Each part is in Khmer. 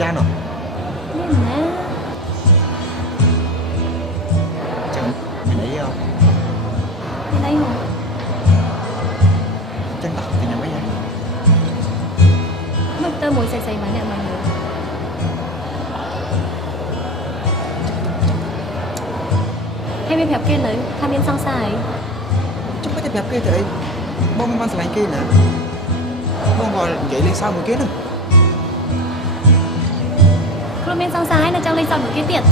ចានហ៎មានណាចាំមានអីហ៎មានអីហ៎ចឹងដាក់ទៅញ៉ាំអីហ៎មកទៅមួយស្អីៗមកអ្នកមកមើលហើយមានប្រាប់គេនៅថាមានសង្សារអីចាំមិនទៅប្រាប់គេទៅអីបងមិនបានស្រឡាញ់គេណាបងក៏និយាយលេងសើចមួយគេហ្នឹងខ្លួនមានសង្សារហើយនៅចង់លេងសើចមួយគេទៀត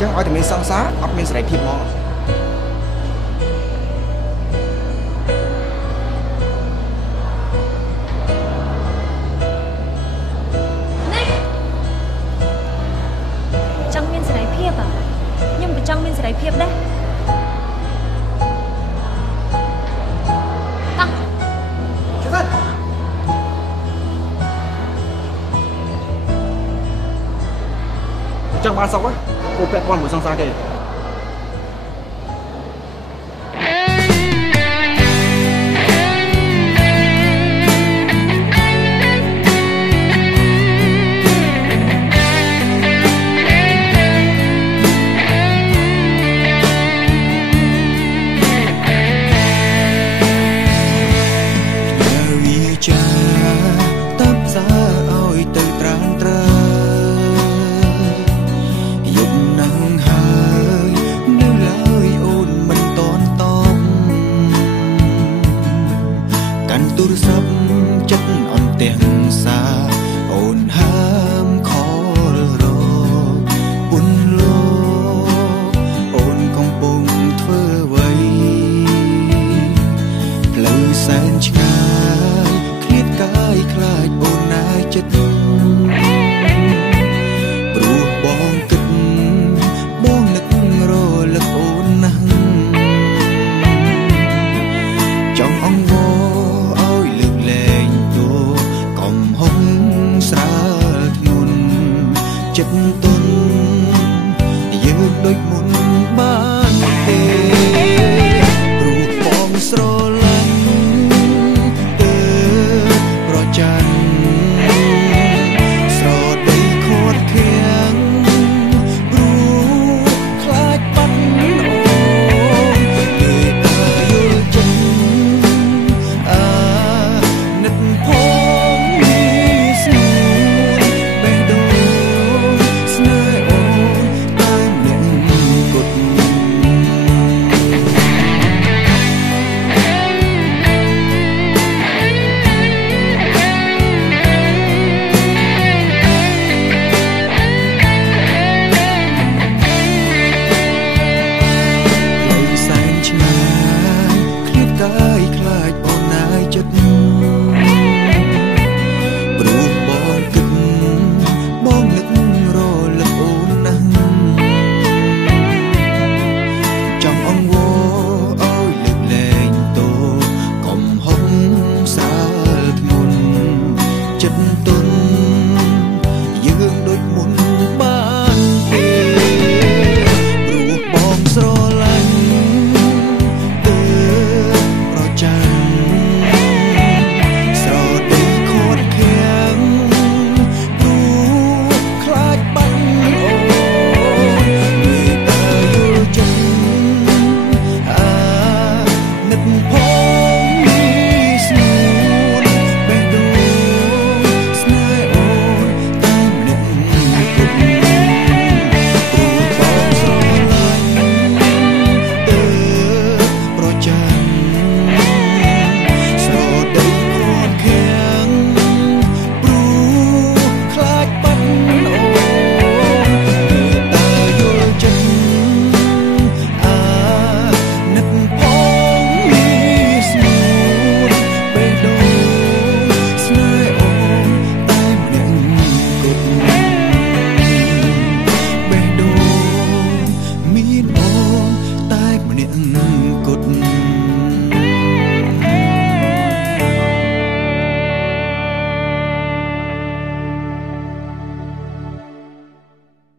ចឹងឲ្យតែមានសង្សារអត់មានសេរីភាពហ្មងចង់មានសេរីភាពខ្ញុំក៏ចង់មានសេរីភាពដែរតោះចង់បានសុខហ្នឹងគូពាក់ព័ន្ធមួយសង្សារគេទូរស័ព្ទចិត្តអន់ទាំងសារអូនហាមខលរពុនលោកអូនកំពុងធ្វើអ្វីផ្លូវសែនឆ្ងាយឃ្លាតកាយខ្លាចអូនណាយចិត្ត